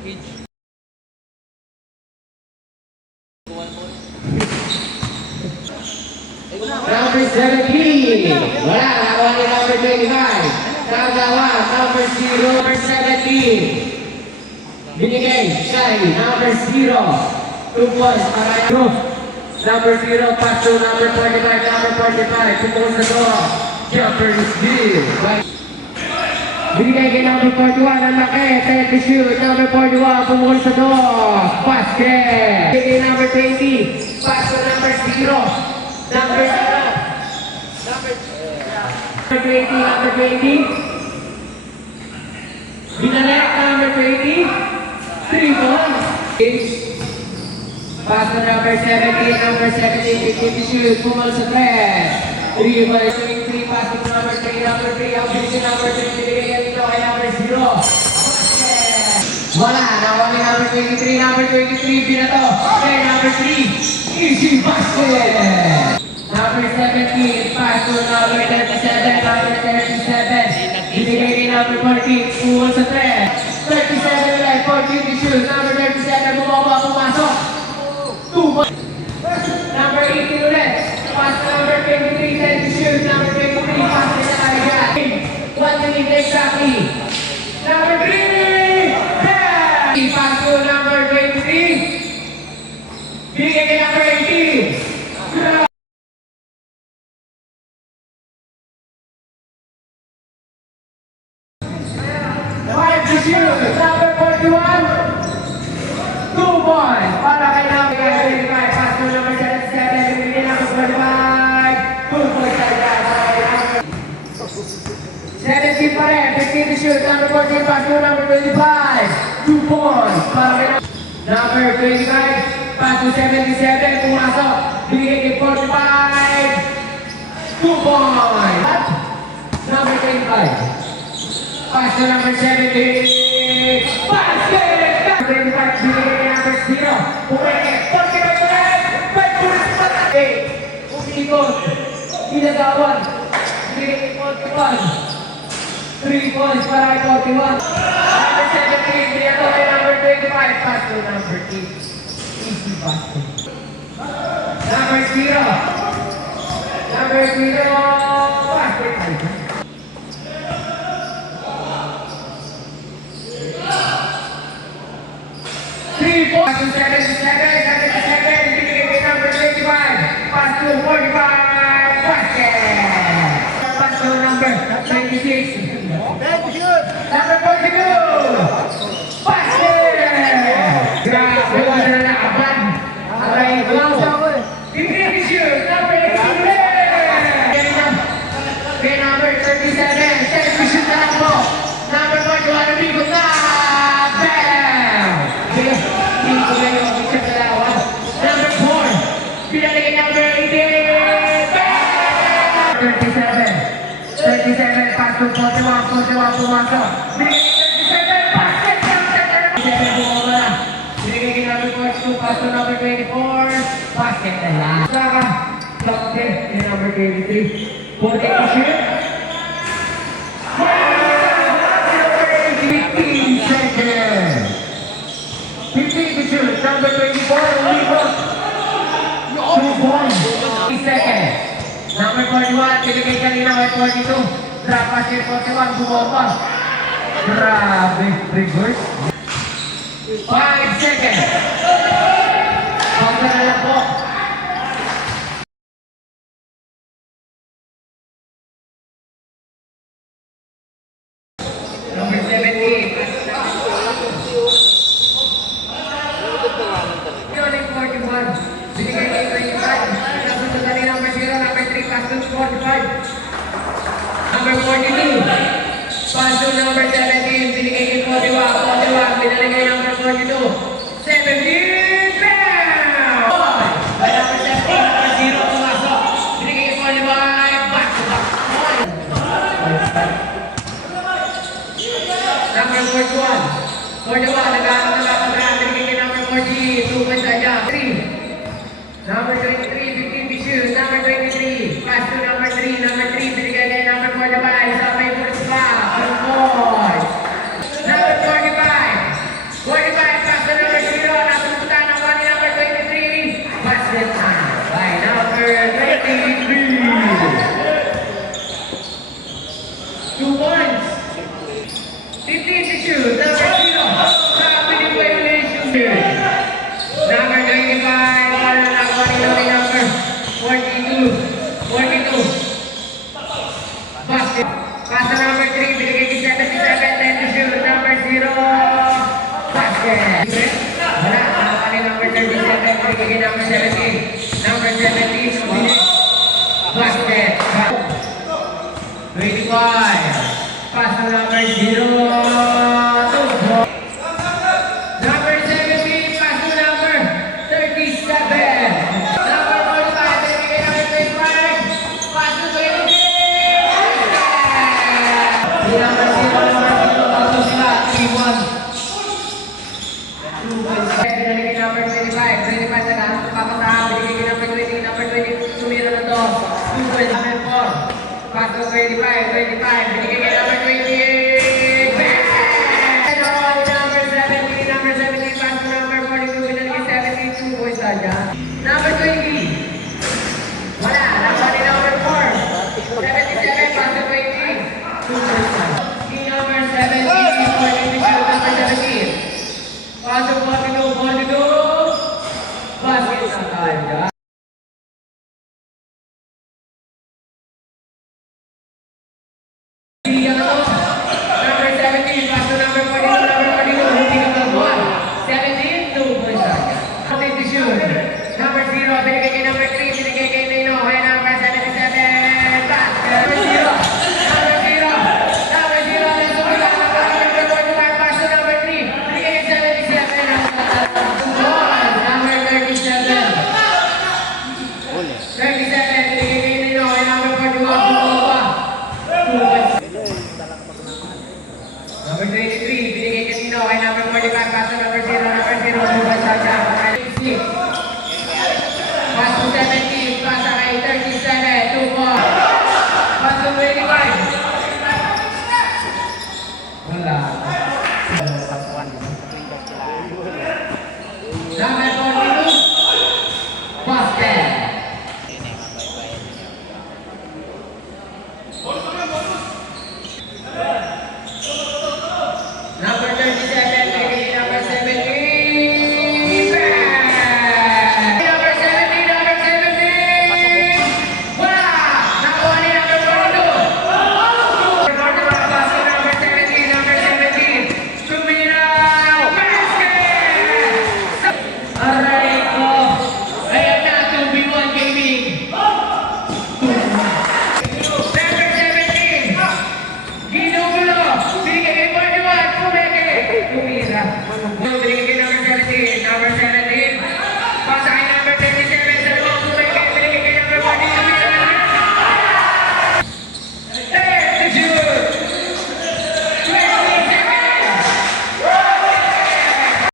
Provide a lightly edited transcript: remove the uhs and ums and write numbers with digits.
Number 17. Wala, nakuha ni number 25. Nagawa, number 0, number 17. Binigay, Shai, number 0. 2 points para group. Number 0, pass to number 45, number 45. 2 points na to. Jumper is due. Binigay kay number 41, ang laki. Take the shoot. Number 41, pumukul sa door. Basket. Binigay kay number 20. Pass to number 0. Number 0. Number 20, number 20. Binalik, number 20. 3 points. Pass to number 17, number 17. 50 shoot. Pumukul sa 3. 3 points. 3 pass to number 3, number 3. Ang binigay number 3. Binigay ito kay number 0. Wala, nakuha ni number 23, number 23, binato, kay number 3, easy basket! Number 17, pass to number 37, number 37, binigay kay number 14, puwal sa 3, 37 ulit, 14 to shoot, number 37, bumaba, pumasok, 2 points. Number 18 ulit, pass to number 23, 10 to shoot, number 23, pass to number 1 minute exactly, number 3, pass to number 23. Bigay kay number 18. Five to shoot. Number 41. 2 points. Para kay number 25. Pass to number 77. Bigay kay number 45. 2 points agad. 17 pa rin. 15 to shoot. Number 14. Pass to number 25. 2 points. Para kay number 25. Pass to 77. Pumasok. Bigay kay 45. 2 points. Number 25. Pass to number 70. Basket! Number 25. Bigay kay number 0. Pumeke. 45 pa rin. 5 points pa rin. Umikot. Ginagawan. Bigay kay 41. 3 points para kay 41. Number 17, binato kay number 25. Pass to number 8. Easy basket. Number 0. Number 0. Basket. 3 points. Pass to 77. 77. Binigay kay number 25. Pass to 45. Basket. Pass to number 26. Number 42! Basket! Grabe, wala na nakaban. Aray ko. Bibigay shoot, number 18. Kay number 37. Take the shoot na lang po. Number 41, nabigod na. Bam! Hindi ko na yung picture na lang. Number 4. Pinali kay number 18. Bam! 37. 37, pass to 41, 41, pumasok. Binigay kay 37, basket! 37, bumaba na. Binigay kay number 42, pass to number 24, basket na lang. Saka, clock 10 kay number 23. 48 to shoot. 15 seconds. 15 to shoot, number 24, umikot. 2 points. 3 seconds. Number 41, binigay kanina kay 42. Drop pass kay 41, bumaba. Grabe, reverse. 5 seconds. Pagka na lang po. Number 17. Yun 41. Binigay kay 25. Tapos sa kanina number 0, number 3, pass to 45. Number 42. Pass to number 17. Binigay kay 41. 41. Binigay kay number 42. 17. Bam! By number 17, number 0, pumasok. Binigay kay 45. Back to back. Number 41. 41. Nagkakaroon. Binigay kay number 40. 2 points agad. 3. Number 23, 15 to shoot. Number 23, pass to number 3. Number 3, binigay kay number 45. Sa may first pa. 2 points. Number 45. 45. Basket. Wala. Nakuha ni number 37. Binigay number 17. Number 17. Sumili. Basket. 25. Pass to number 0. Number 17. Pass to number 37. Number 45. Binigay number 25. Pass to 20. Si number 0. Bago sila. 3-1. Binigay number 25. 25 na lang. Papatahan. Binigay number 20. Number 20. Sumira na to. 2 points. Number 4. Pass to 25. 25. Binigay number 28. Number 17. Number 17. Pass to number 42. Binigay 72 points na dyan. Number 20. Wala. Nakuha ni number 4. 77. Pass to 20. 2 points na. Si number 17. Number 17. Pass to 42. 42. Basket na tayo dyan. Number 17, pass to number 42, number 42, hindi ka magbuwan. 17, 2 points na. Take the shoot. Number 0, binigay kay number 3, binigay kay Nino, kaya number 77, basket. Number 0, number 0, number 0, nasubilang number 45, pass to number 3, binigay kay 77, number 37. 37, binigay kay Nino, kaya number 41, bumaba. 2 points. Number 23, binigay kanino kay number 45, pass to number 0, number 0, number Sasha, pass to 17, pass kay 37, 2 more, pass to 25,